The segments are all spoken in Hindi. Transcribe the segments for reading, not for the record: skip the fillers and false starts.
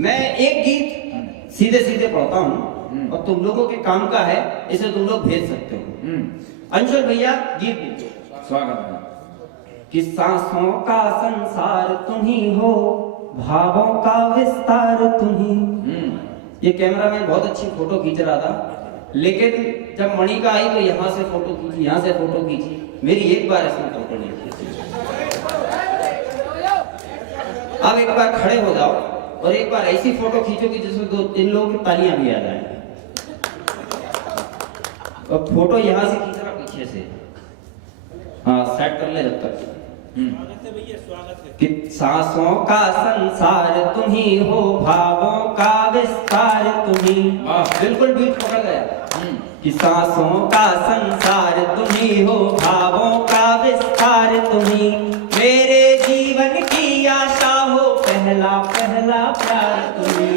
मैं एक गीत सीधे सीधे पढ़ता हूँ और तुम लोगों के काम का है, इसे तुम लोग भेज सकते हो। अंशुल भैया गीत दीजिए। स्वागत है। कि सांसों का संसार तुम ही हो, भावों का विस्तार तुम ही। ये कैमरामैन बहुत अच्छी फोटो खींच रहा था, लेकिन जब मणिका आई तो यहाँ से फोटो खींची, यहाँ से फोटो खींची, मेरी एक बार इसमें फोटो नहीं खींची। अब एक बार खड़े हो जाओ और एक बार ऐसी फोटो खींचो कि जिसमें दो तीन लोगों की तालियां भी आ जाए। और फोटो यहाँ से खींचना पीछे से, हाँ सेट कर ले जब तक। कि सांसों का संसार तुम ही हो, भावों का विस्तार तुम ही। बिल्कुल बीट पकड़ गया। कि सांसों का संसार तुम ही हो, भावों का विस्तार तुम ही। मेरे जीवन की आशा हो, पहला पहला प्यार तुम ही।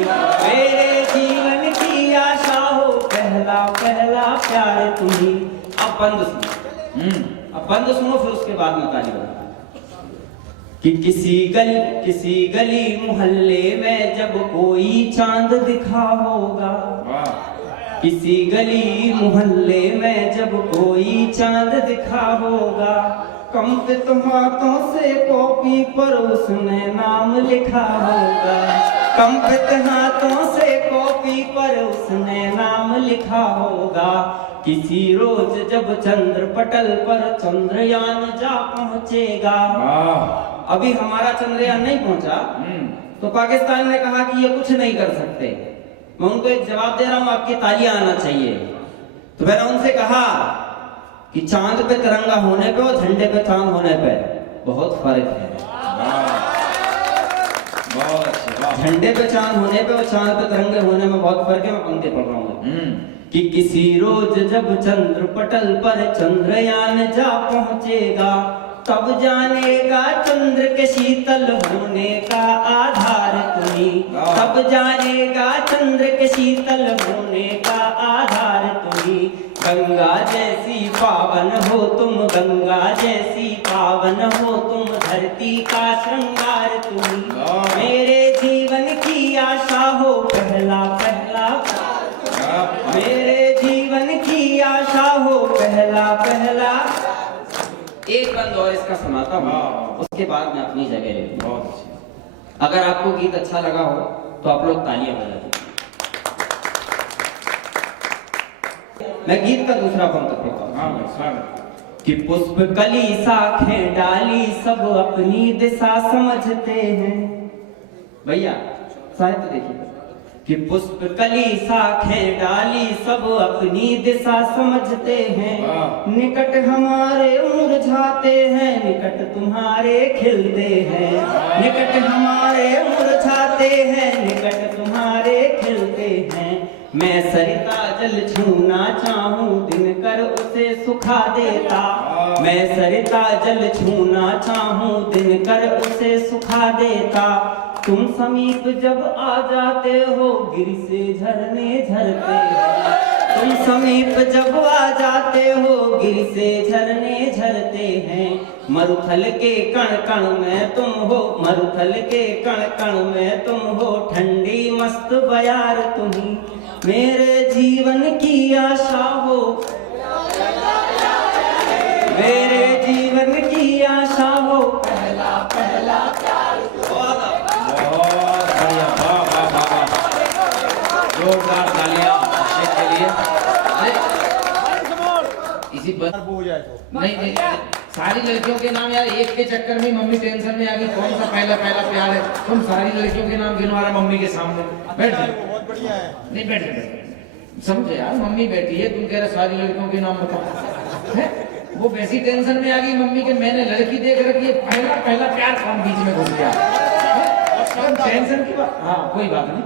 मेरे जीवन की आशा हो, पहला पहला प्यार तुम ही। अब बंद सुनो, अब बंद सुनो, फिर उसके बाद में ताली बजाओ। कि किसी गली मोहल्ले में जब कोई चांद दिखा होगा, किसी गली मोहल्ले में जब कोई चांद दिखा होगा, कंपित हाथों से कॉपी पर उसने नाम लिखा होगा। कंपित हाथों से कॉपी पर उसने नाम लिखा होगा। किसी रोज जब चंद्र पटल पर चंद्रयान जा पहुंचेगा। अभी हमारा चंद्रयान नहीं पहुंचा तो पाकिस्तान ने कहा कि ये कुछ नहीं कर सकते। मैं उनको एक जवाब दे रहा हूं, आपकी तालियां आना चाहिए। तो मैंने उनसे कहा कि चांद पे तिरंगा होने पे और झंडे पे चांद होने पे बहुत फर्क है। झंडे पे चांद होने पे और चांद पे तिरंगे होने में बहुत फर्क है। मैं पंक्ति पढ़ रहा हूँ। कि किसी रोज जब चंद्र पटल पर चंद्रयान जा पहुंचेगा, तब जानेगा चंद्र के शीतल होने का आधार तुम्ही। तब जानेगा चंद्र के शीतल होने का आधार तुम्ही। गंगा जैसी पावन हो तुम, गंगा जैसी पावन हो तुम, धरती का श्रृंगार तुम्ही। मेरे जीवन की आशा हो, पहला पहला मेरे जीवन की आशा हो, पहला पहला। एक बंद और इसका सुनाता हूँ, उसके बाद मैं अपनी जगह ले लूँ। अगर आपको गीत अच्छा लगा हो तो आप लोग तालियां बजा दो। मैं गीत का दूसरा पंक्ति पढ़ता हूँ। कि पुष्प कली शाखें डाली सब अपनी दिशा समझते हैं। भैया साहित्य देखिए। कि पुष्प कली शाखें डाली सब अपनी दिशा समझते हैं। निकट हमारे मुरझाते हैं, निकट तुम्हारे खिलते हैं। निकट हमारे मुरझाते हैं, निकट तुम्हारे खिलते हैं। मैं सरिता जल छूना चाहूं, दिनकर उसे सुखा देता। मैं सरिता जल छूना चाहूं, दिनकर उसे सुखा देता। तुम समीप जब आ जाते हो, गिर से झरने झरते हैं। तुम समीप जब आ जाते हो, गिर से झरने झरते हैं। मरुथल के कण कण में तुम हो, मरुथल के कण कण में तुम हो, ठंडी मस्त बयार तुम्ही। मेरे जीवन की आशा हो, मेरे जीवन की आशा हो, पहला पहला प्यार। जोरदार तालियां के लिए। इसी पर नहीं, सारी लड़कियों के नाम यार, एक के चक्कर में मम्मी टेंशन में आ गई। कौन सा पहला पहला प्यार है? तुम सारी लड़कियों के नाम गिनवा रहे मम्मी के सामने। बैठ जाओ, बहुत बढ़िया है। नहीं बैठ, समझे यार, मम्मी बैठी है, तुम कह रहे सारी लड़कियों के नाम बताओ। है वो वैसी टेंशन में आ गई मम्मी के, मैंने लड़की देख रखी है, पहला पहला प्यार कौन बीच में घुस गया। टेंशन की बात, हाँ कोई बात नहीं।